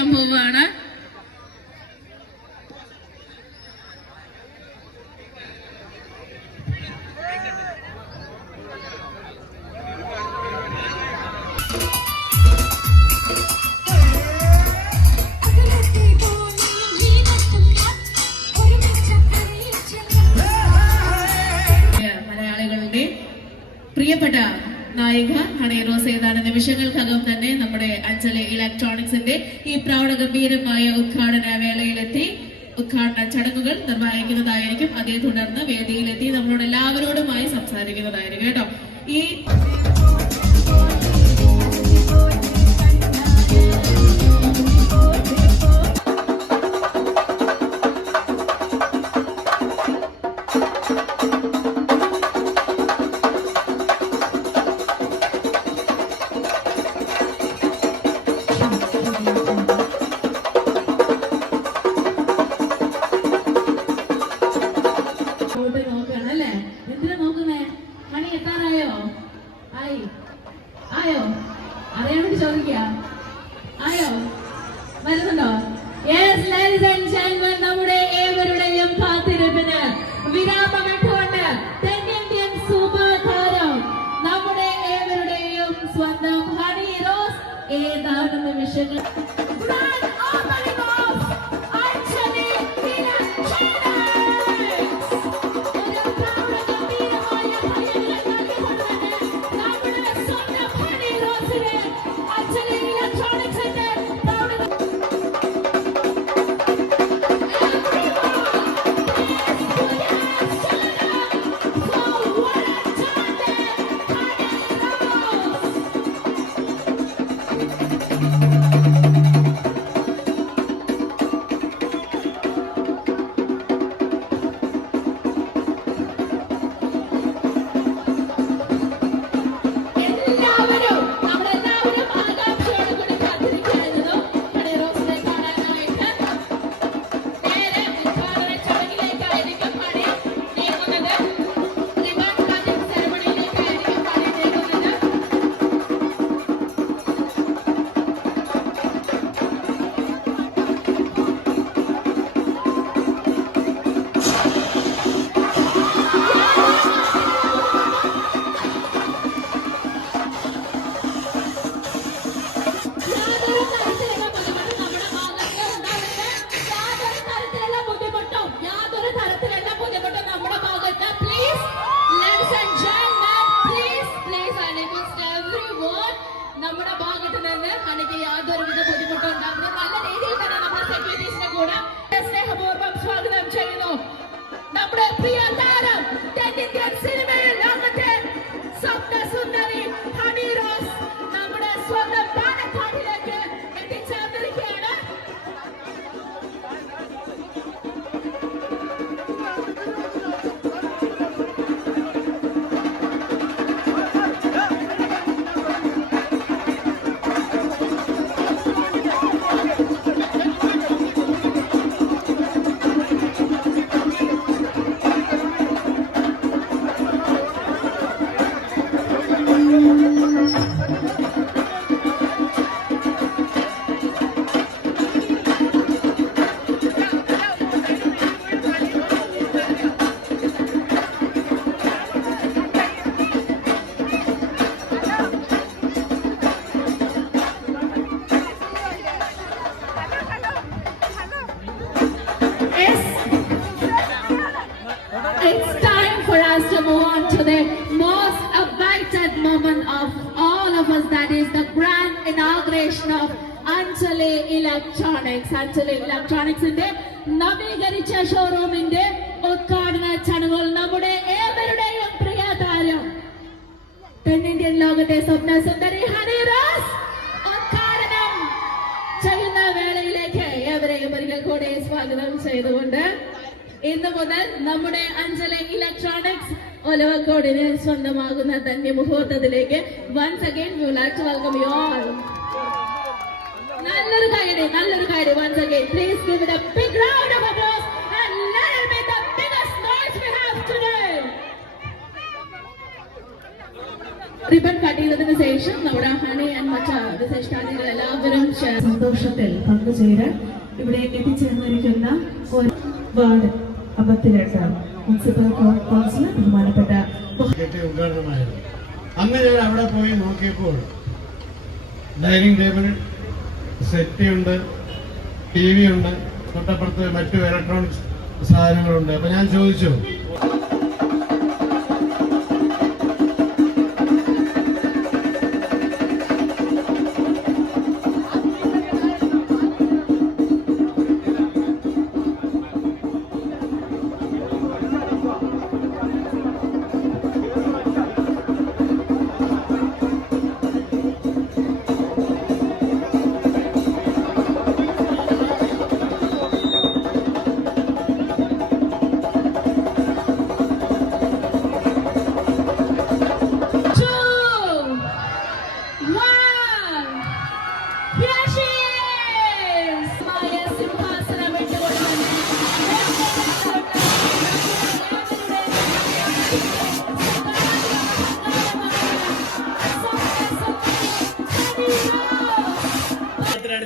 ക്ഷണിക്കാൻ നായിക ഹണി റോസ് ഏതാനും നിമിഷങ്ങൾക്കകം തന്നെ നമ്മുടെ അഞ്ചലെ ഇലക്ട്രോണിക്സിന്റെ ഈ പ്രൗഢഗംഭീരമായ ഉദ്ഘാടന വേളയിലെത്തി. ഉദ്ഘാടന ചടങ്ങുകൾ നിർവഹിക്കുന്നതായിരിക്കും. അതേ തുടർന്ന് വേദിയിലെത്തി നമ്മളോട് എല്ലാവരോടുമായി സംസാരിക്കുന്നതായിരിക്കും കേട്ടോ. ഈ moment of all of us, that is the grand inauguration of Anjali Electronics. Anjali Electronics ന്റെ നവീകരിച്ച ഷോറൂമിന്റെ ഉദ്ഘാടന ചടങ്ങുകൾ നമ്മുടെ ഏവരുടെയും പ്രിയ താരം തെന്നിന്ത്യൻ ലോകത്തെ സ്വപ്ന സുന്ദരി ഹണി റോസ് ഉദ്ഘാടനം ചെയ്യുന്ന വേളയിലേക്ക് ഏവരെയും ഒരിക്കൽ കൂടെ സ്വാഗതം ചെയ്തുകൊണ്ട് ഇന്ന് മുതൽ നമ്മുടെ അഞ്ചല ഇലക്ട്രോണിക്സ് ഒലവക്കോടിന് സ്വന്തമാകുന്ന തന്നെ മുഹൂർത്തത്തിലേക്ക് once again you like to welcome you all നല്ലൊരു കാര്യം നല്ലൊരു കാര്യം once again please give it a big round of applause and let noise we have today ribbon cut ശേഷം നമ്മുടെ ഹണി ആൻഡ് മറ്റ വിശിഷ്ടാതികൾ എല്ലാവരും സന്തോഷത്തിൽ പങ്കുചേരാൻ ഇവിടെ എത്തിച്ചേർന്നിരിക്കുന്ന ഒരു വാർഡ് അമ്പത്തിരണ്ട് മുനിസിപ്പൽ കൗൺസിലർ ബഹുമാനപ്പെട്ട ഉദ്ഘാടനമായിരുന്നു. അന്ന് ഞാൻ അവിടെ പോയി നോക്കിയപ്പോൾ ഡൈനിങ് ടേബിൾ സെറ്റി ഉണ്ട് ടി വി ഉണ്ട് തൊട്ടപ്പുറത്ത് മറ്റു ഇലക്ട്രോണിക്സ് സാധനങ്ങളുണ്ട്. അപ്പൊ ഞാൻ ചോദിച്ചു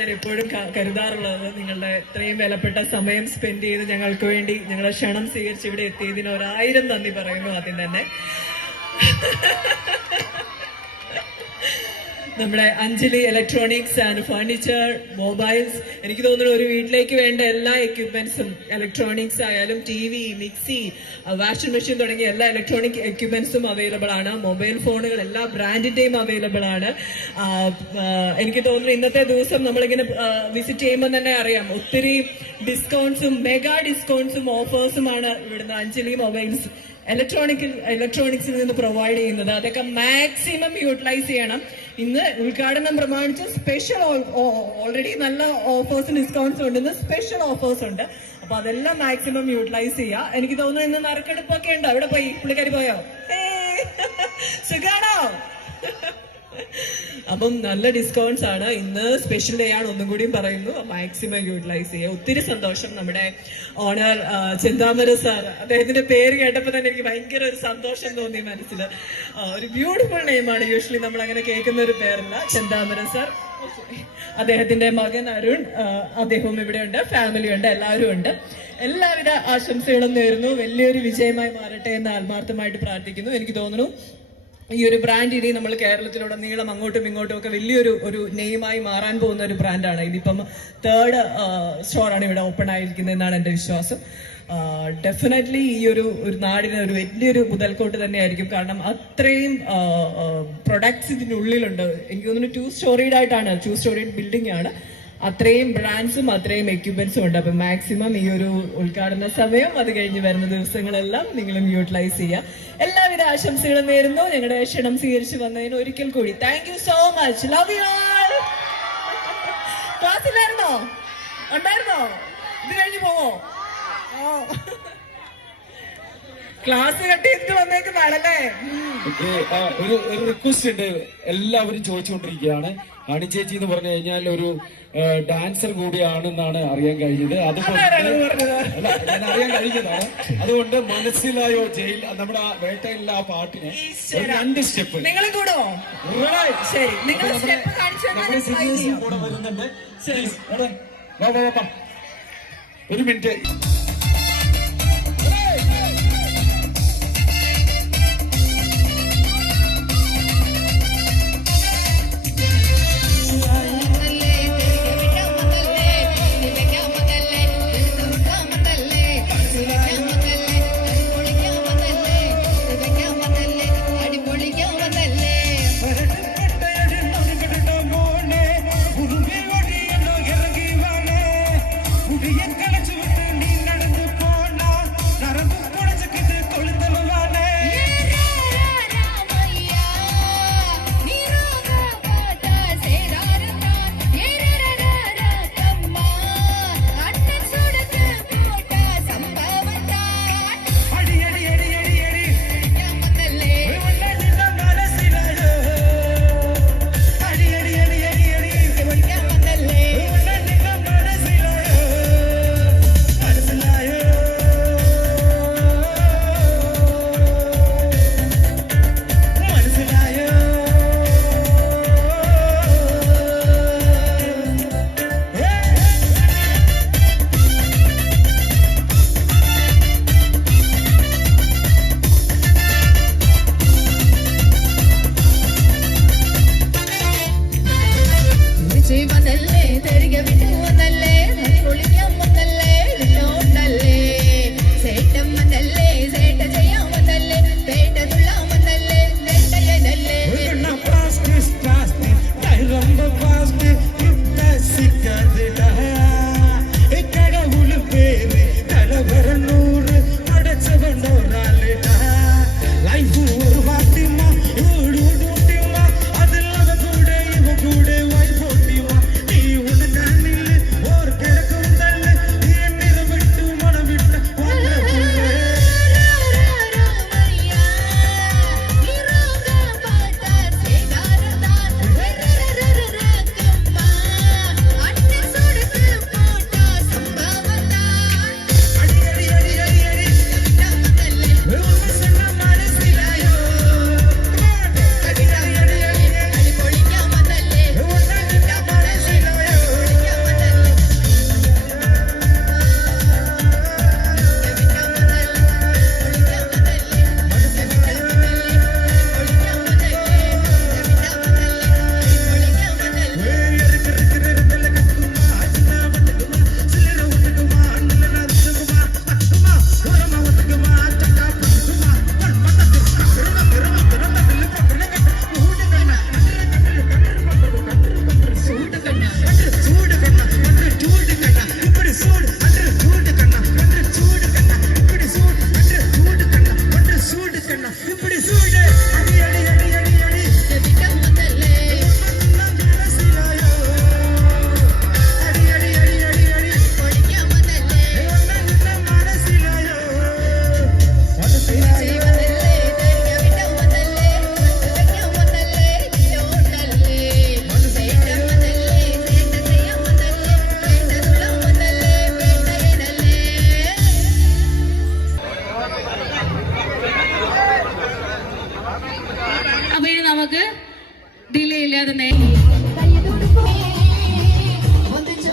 ഞാൻ എപ്പോഴും കരുതാറുള്ളത് നിങ്ങളുടെ ഇത്രയും വിലപ്പെട്ട സമയം സ്പെൻഡ് ചെയ്ത് ഞങ്ങൾക്ക് വേണ്ടി ഞങ്ങളെ ക്ഷണം സ്വീകരിച്ച് ഇവിടെ എത്തിയതിന് ഒരായിരം നന്ദി പറയുന്നു ആദ്യം തന്നെ. നമ്മുടെ Anjali electronics and furniture mobiles എനിക്ക് തോന്നുന്നു ഒരു വീട്ടിലേക്ക് വേണ്ട എല്ലാ എക്യുപ്മെന്റ്സും ഇലക്ട്രോണിക്സ് ആയാലും T V mixie washing machine തുടങ്ങിയ എല്ലാ ഇലക്ട്രോണിക് എക്യുപ്മെന്റ്സും അവൈലബിൾ ആണ്. മൊബൈൽ ഫോണുകൾ എല്ലാ ബ്രാൻഡിന്റെയും അവൈലബിൾ ആണ്. എനിക്ക് തോന്നുന്നു ഇന്നത്തെ ദിവസം നമ്മളിങ്ങനെ വിസിറ്റ് ചെയ്യുമ്പോൾ തന്നെ അറിയാം. ഒത്തിരി ഡിസ്കൗണ്ട്സും മെഗാ ഡിസ്കൗണ്ട്സും ഓഫേഴ്സുമാണ് ഇവിടുന്ന് അഞ്ജലി മൊബൈൽസ് ഇലക്ട്രോണിക്കിൽ ഇലക്ട്രോണിക്സിൽ നിന്ന് പ്രൊവൈഡ് ചെയ്യുന്നത്. അതൊക്കെ മാക്സിമം യൂട്ടിലൈസ് ചെയ്യണം. ഇന്ന് ഉദ്ഘാടനം പ്രമാണിച്ച് സ്പെഷ്യൽ ഓൾറെഡി നല്ല ഓഫേഴ്സ് ഡിസ്കൗണ്ട്സ് ഉണ്ട്. ഇന്ന് സ്പെഷ്യൽ ഓഫേഴ്സ് ഉണ്ട്. അപ്പൊ അതെല്ലാം മാക്സിമം യൂട്ടിലൈസ് ചെയ്യുക എനിക്ക് തോന്നുന്നു ഇന്ന് നറുക്കെടുപ്പൊക്കെ ഉണ്ട്? അവിടെ പോയി. പുള്ളിക്കാരി പോയോ! സുഖാണോ? അപ്പം നല്ല ഡിസ്കൗണ്ട്സ് ആണ്. ഇന്ന് സ്പെഷ്യൽ ഡേ ആണ് ഒന്നും കൂടിയും പറയുന്നു. മാക്സിമം യൂട്ടിലൈസ് ചെയ്യുക. ഒത്തിരി സന്തോഷം നമ്മുടെ ഓണർ ചിന്താമര സാർ അദ്ദേഹത്തിന്റെ പേര് കേട്ടപ്പോൾ തന്നെ എനിക്ക് ഭയങ്കര ഒരു സന്തോഷം തോന്നി മനസ്സിൽ ഒരു ബ്യൂട്ടിഫുൾ നെയിമാണ് യൂഷ്വലി നമ്മൾ അങ്ങനെ കേൾക്കുന്ന ഒരു പേരല്ല. ചിന്താമര സാർ അദ്ദേഹത്തിന്റെ മകൻ അരുൺ അദ്ദേഹവും ഇവിടെ ഉണ്ട്. ഫാമിലി ഉണ്ട്. എല്ലാവരും ഉണ്ട്. എല്ലാവിധ ആശംസകളും നേരുന്നു. വലിയൊരു വിജയമായി മാറട്ടെ എന്ന് ആത്മാർത്ഥമായിട്ട് പ്രാർത്ഥിക്കുന്നു. എനിക്ക് തോന്നുന്നു ഈ ഒരു ബ്രാൻഡ് ഇനി നമ്മൾ കേരളത്തിലുടനീളം അങ്ങോട്ടും ഇങ്ങോട്ടും ഒക്കെ വലിയൊരു ഒരു നെയിമായി മാറാൻ പോകുന്ന ഒരു ബ്രാൻഡാണ് ഇതിപ്പം തേർഡ് സ്റ്റോറാണ് ഇവിടെ ഓപ്പൺ ആയിരിക്കുന്നത് എന്നാണ് എന്റെ വിശ്വാസം. ഡെഫിനറ്റ്ലി ഈ ഒരു ഒരു നാടിന് ഒരു വലിയൊരു മുതൽക്കോട്ട് തന്നെയായിരിക്കും. കാരണം അത്രയും പ്രൊഡക്ട്സ് ഇതിനുള്ളിലുണ്ട്. എനിക്ക് തോന്നുന്നു ടു സ്റ്റോറീഡ് ആയിട്ടാണ് ടു സ്റ്റോറീഡ് ബിൽഡിംഗ് ആണ്. അത്രയും ബ്രാൻഡ്സും അത്രയും എക്യുപ്മെന്റ്സും ഉണ്ട്. അപ്പം മാക്സിമം ഈ ഒരു ഉദ്ഘാടന സമയം അത് കഴിഞ്ഞ് വരുന്ന ദിവസങ്ങളെല്ലാം നിങ്ങളും യൂട്ടിലൈസ് ചെയ്യുക എല്ലാവിധ ആശംസകൾ നേരുന്നു. ഞങ്ങളുടെ ക്ഷണം സ്വീകരിച്ചു വന്നതിന് ഒരിക്കൽ കൂടി. Thank you so much love you all ക്ലാസ്സിലായിരുന്നോ ഉണ്ടായിരുന്നോ? ഇത് കഴിഞ്ഞ് പോവോ? ക്ലാസ് കട്ട് ചെയ്തിട്ട് വന്നേക്കുന്നതാണല്ലേ ഉം. ഒരു ഒരു റിക്വസ്റ്റ് ഉണ്ട്. എല്ലാവരും ചോദിച്ചുകൊണ്ടിരിക്കുകയാണ്. ഹണി ചേച്ചി എന്ന് പറഞ്ഞു കഴിഞ്ഞാൽ ഒരു ഡാൻസർ കൂടിയാണെന്നാണ് അറിയാൻ കഴിഞ്ഞത്. അതുകൊണ്ട് ഞാൻ അറിയാൻ കഴിഞ്ഞതാണ്. അതുകൊണ്ട് മനസ്സിലായോ ജയിൽ നമ്മുടെ വേട്ടയിലെ ആ പാട്ടിന് രണ്ട് സ്റ്റെപ്പ്. നിങ്ങളും കൂടോ ശരി നിങ്ങൾ കൂടെ വരുന്നുണ്ട്. ഒരു മിനിറ്റ്. നമുക്ക് ഡിലേ ഇല്ലാതെ നേരെ ഒന്നിച്ച